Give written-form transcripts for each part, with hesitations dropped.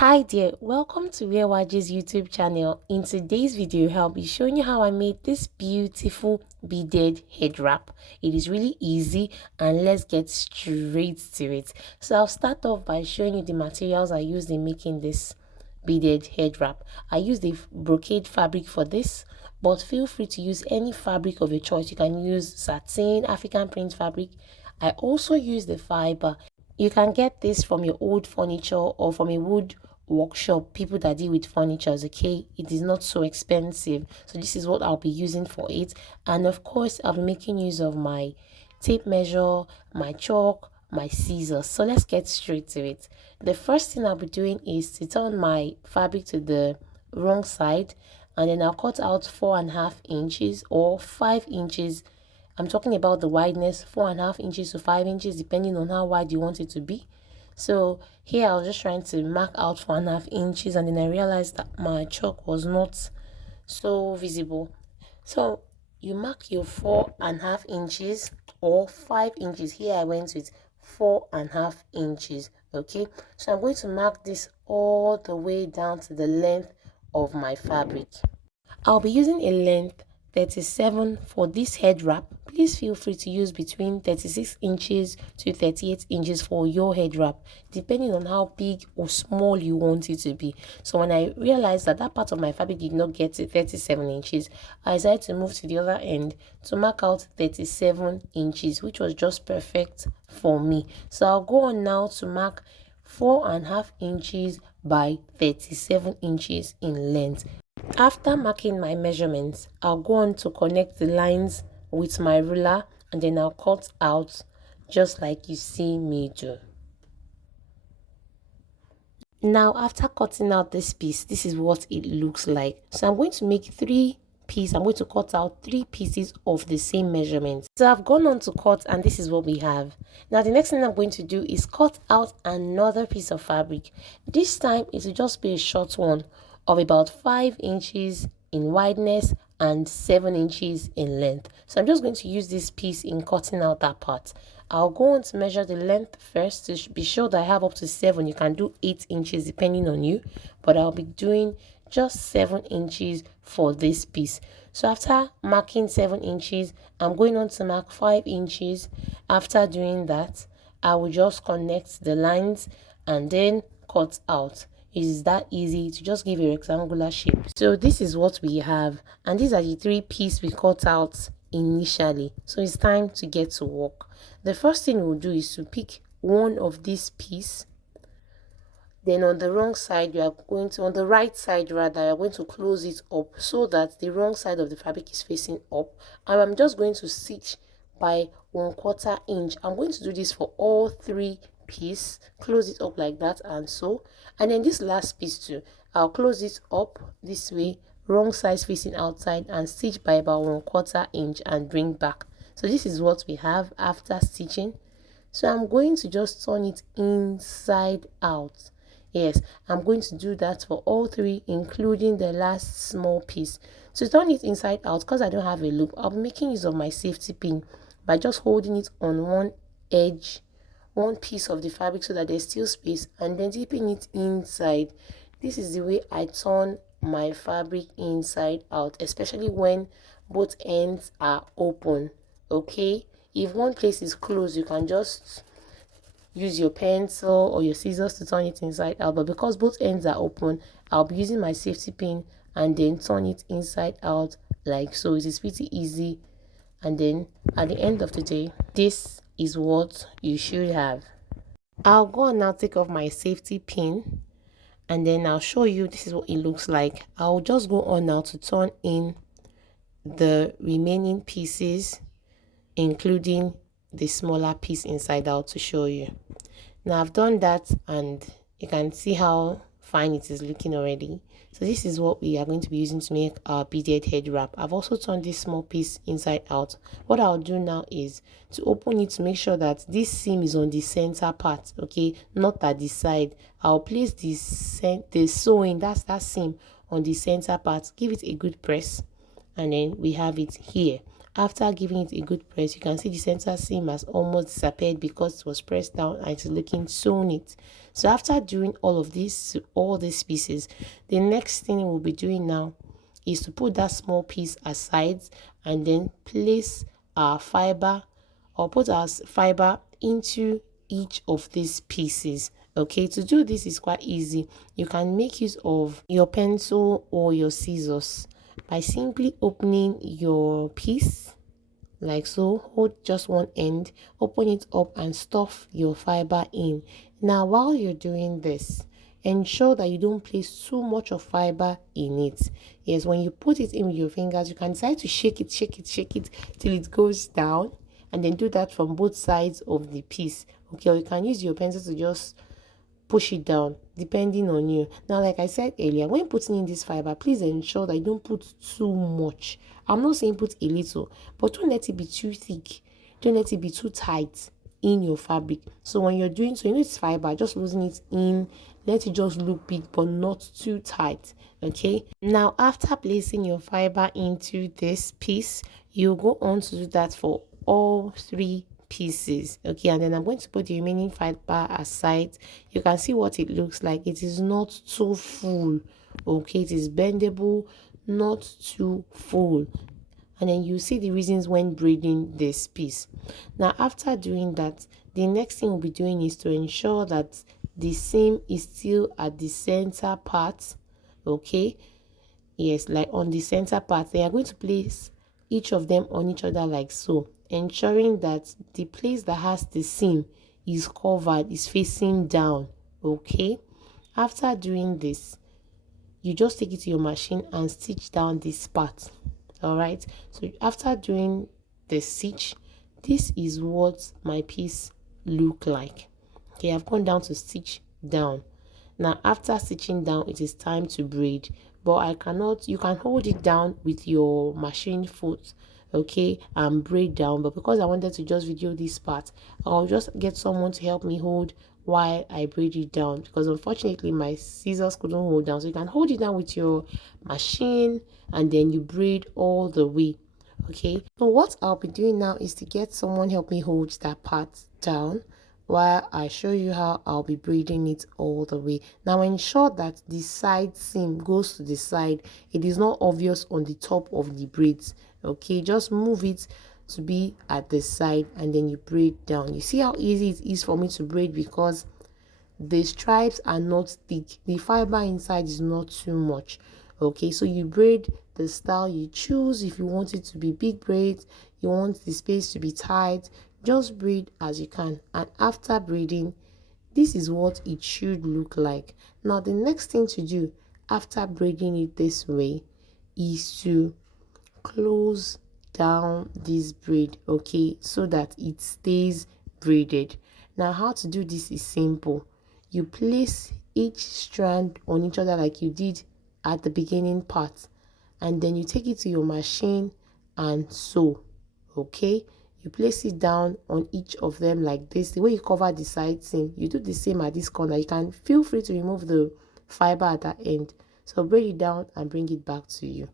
Hi there, welcome to Wearwaji's YouTube channel. In today's video, I'll be showing you how I made this beautiful beaded head wrap. It is really easy and let's get straight to it. So I'll start off by showing you the materials I used in making this beaded head wrap. I used the brocade fabric for this, but feel free to use any fabric of your choice. You can use satin, African print fabric. I also use the fiber. You can get this from your old furniture or from a wood workshop, people that deal with furnitures. Okay, it is not so expensive, so this is what I'll be using for it. And of course, I'll be making use of my tape measure, my chalk, my scissors. So let's get straight to it. The first thing I'll be doing is to turn my fabric to the wrong side, and then I'll cut out 4.5 inches or 5 inches. I'm talking about the wideness, 4.5 inches to 5 inches, depending on how wide you want it to be. So here I was just trying to mark out 4.5 inches, and then I realized that my chalk was not so visible. So you mark your 4.5 inches or 5 inches. Here I went with 4.5 inches. Okay, so I'm going to mark this all the way down to the length of my fabric. I'll be using a length 37 for this head wrap. Please feel free to use between 36 inches to 38 inches for your head wrap, depending on how big or small you want it to be. So when I realized that part of my fabric did not get to 37 inches, I decided to move to the other end to mark out 37 inches, which was just perfect for me. So I'll go on now to mark 4.5 inches by 37 inches in length. After marking my measurements, I'll go on to connect the lines with my ruler, and then I'll cut out just like you see me do. Now, after cutting out this piece, this is what it looks like. So I'm going to make 3 pieces. I'm going to cut out 3 pieces of the same measurement. So I've gone on to cut, and this is what we have. Now the next thing I'm going to do is cut out another piece of fabric. This time it will just be a short one of about 5 inches in wideness and 7 inches in length. So I'm just going to use this piece in cutting out that part. I'll go on to measure the length first to be sure that I have up to 7. You can do 8 inches depending on you, but I'll be doing just 7 inches for this piece. So after marking 7 inches, I'm going on to mark 5 inches. After doing that, I will just connect the lines and then cut out. It is that easy to just give a rectangular shape. So this is what we have, and these are the 3 pieces we cut out initially. So it's time to get to work. The first thing we'll do is to pick one of these pieces. Then on the wrong side, you are going to, on the right side rather, you are going to close it up so that the wrong side of the fabric is facing up. And I'm just going to stitch by 1/4 inch. I'm going to do this for all 3 pieces. Close it up like that, and so. And then this last piece too, I'll close it up this way, wrong side facing outside, and stitch by about 1/4 inch and bring back. So this is what we have after stitching. So I'm going to just turn it inside out. Yes, I'm going to do that for all 3, including the last small piece. To turn it inside out, because I don't have a loop, I'll be making use of my safety pin by just holding it on one edge, one piece of the fabric, so that there's still space, and then dipping it inside. This is the way I turn my fabric inside out, especially when both ends are open. Okay, if one place is closed, you can just use your pencil or your scissors to turn it inside out, but because both ends are open, I'll be using my safety pin and then turn it inside out like so. It is pretty easy, and then at the end of the day, this is what you should have. I'll go and now take off my safety pin, and then I'll show you this is what it looks like. I'll just go on now to turn in the remaining pieces, including the smaller piece inside out, to show you. Now I've done that, and you can see how fine it is looking already. So this is what we are going to be using to make our beaded head wrap. I've also turned this small piece inside out. What I'll do now is to open it to make sure that this seam is on the center part, okay, not at the side. I'll place the sewing, that's that seam, on the center part, give it a good press, and then we have it here. After giving it a good press, you can see the center seam has almost disappeared because it was pressed down and it's looking so neat. So after doing all of this, all these pieces, the next thing we'll be doing now is to put that small piece aside and then place our fiber, or put our fiber into each of these pieces. Okay, to do this is quite easy. You can make use of your pencil or your scissors by simply opening your piece like so. Hold just one end, open it up and stuff your fiber in. Now while you're doing this, ensure that you don't place too much of fiber in it. Yes, when you put it in with your fingers, you can decide to shake it till it goes down, and then do that from both sides of the piece. Okay, or you can use your pencil to just push it down depending on you. Now, like I said earlier, when putting in this fiber, please ensure that you don't put too much. I'm not saying put a little, but don't let it be too thick, don't let it be too tight in your fabric. So when you're doing, so you know it's fiber, just losing it in, let it just look big but not too tight. Okay, now after placing your fiber into this piece, you go on to do that for all three pieces. Okay, and then I'm going to put the remaining fiber aside. You can see what it looks like. It is not too full. Okay, it is bendable, not too full. And then you see the reasons when braiding this piece. Now after doing that, the next thing we'll be doing is to ensure that the seam is still at the center part. Okay, yes, like on the center part, they are going to place each of them on each other like so, ensuring that the place that has the seam is covered, is facing down. Okay, after doing this, you just take it to your machine and stitch down this part. All right, so after doing the stitch, this is what my piece look like. Okay, I've gone down to stitch down. Now after stitching down, it is time to braid, but I cannot, you can hold it down with your machine foot, okay, and braid down. But because I wanted to just video this part, I'll just get someone to help me hold while I braid it down, because unfortunately my scissors couldn't hold down. So you can hold it down with your machine and then you braid all the way. Okay, so what I'll be doing now is to get someone help me hold that part down while I show you how I'll be braiding it all the way. Now ensure that the side seam goes to the side. It is not obvious on the top of the braids. Okay, just move it to be at the side and then you braid down. You see how easy it is for me to braid because the stripes are not thick, the fiber inside is not too much. Okay, so you braid the style you choose. If you want it to be big braids, you want the space to be tight, just braid as you can. And after braiding, this is what it should look like. Now the next thing to do after braiding it this way is to close down this braid, okay, so that it stays braided. Now how to do this is simple. You place each strand on each other like you did at the beginning part, and then you take it to your machine and sew. Okay, you place it down on each of them like this. The way you cover the side seam, you do the same at this corner. You can feel free to remove the fiber at that end. So braid it down and bring it back to you.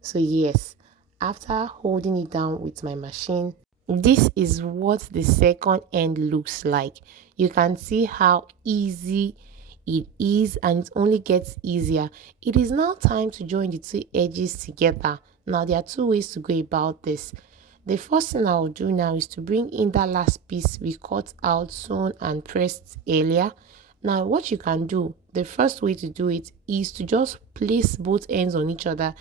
So yes, after holding it down with my machine, this is what the second end looks like. You can see how easy it is, and it only gets easier. It is now time to join the two edges together. Now there are two ways to go about this. The first thing I will do now is to bring in that last piece we cut out, sewn and pressed earlier. Now what you can do, the first way to do it is to just place both ends on each other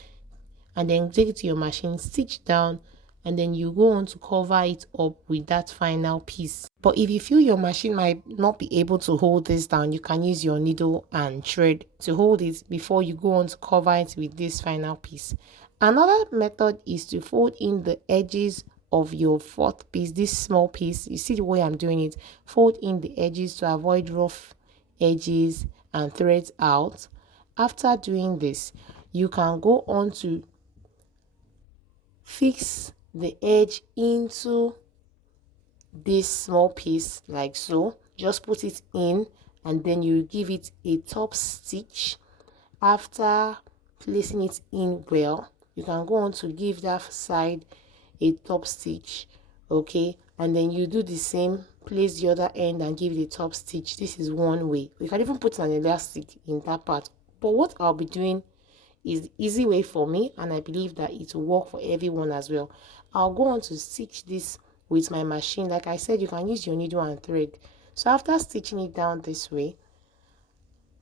and then take it to your machine, stitch down, and then you go on to cover it up with that final piece. But if you feel your machine might not be able to hold this down, you can use your needle and thread to hold it before you go on to cover it with this final piece. Another method is to fold in the edges of your fourth piece, this small piece. You see the way I'm doing it, fold in the edges to avoid rough edges and threads out. After doing this, you can go on to fix the edge into this small piece like so. Just put it in and then you give it a top stitch. After placing it in well, you can go on to give that side a top stitch, okay, and then you do the same, place the other end and give it a top stitch. This is one way. You can even put an elastic in that part, but what I'll be doing is the easy way for me, and I believe that it will work for everyone as well. I'll go on to stitch this with my machine. Like I said, you can use your needle and thread. So after stitching it down this way,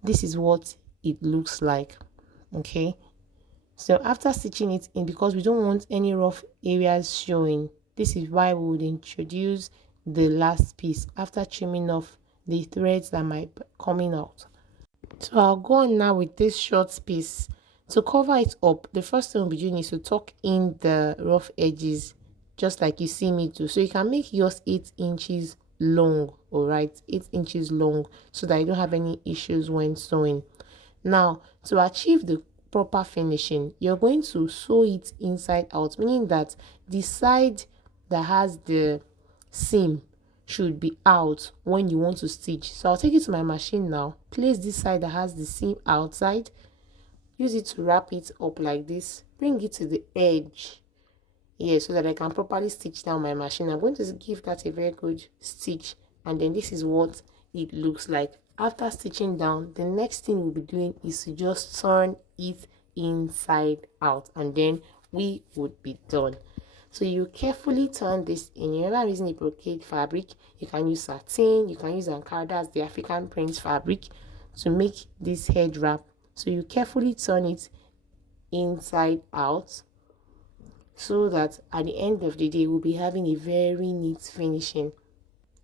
this is what it looks like, okay. So after stitching it in, because we don't want any rough areas showing, this is why we would introduce the last piece after trimming off the threads that might be coming out. So I'll go on now with this short piece. To cover it up, the first thing we'll be doing is to tuck in the rough edges, just like you see me do. So you can make yours 8 inches long, all right, 8 inches long, so that you don't have any issues when sewing. Now, to achieve the proper finishing, you're going to sew it inside out, meaning that the side that has the seam should be out when you want to stitch. So I'll take it to my machine now, place this side that has the seam outside, use it to wrap it up like this, bring it to the edge here so that I can properly stitch down my machine. I'm going to give that a very good stitch, and then this is what it looks like. After stitching down, the next thing we'll be doing is to just turn it inside out, and then we would be done. So you carefully turn this in. Remember, I'm using a brocade fabric. You can use satin, you can use Ankara, that's the African print fabric, to make this head wrap. So you carefully turn it inside out, so that at the end of the day we'll be having a very neat finishing.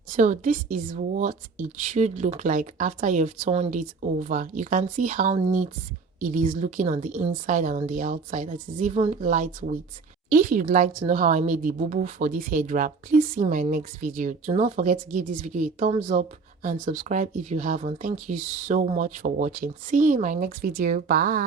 So this is what it should look like after you've turned it over. You can see how neat it is looking on the inside and on the outside. That is even lightweight. If you'd like to know how I made the boo for this head wrap, please see my next video. Do not forget to give this video a thumbs up and subscribe if you haven't. Thank you so much for watching. See you in my next video. Bye.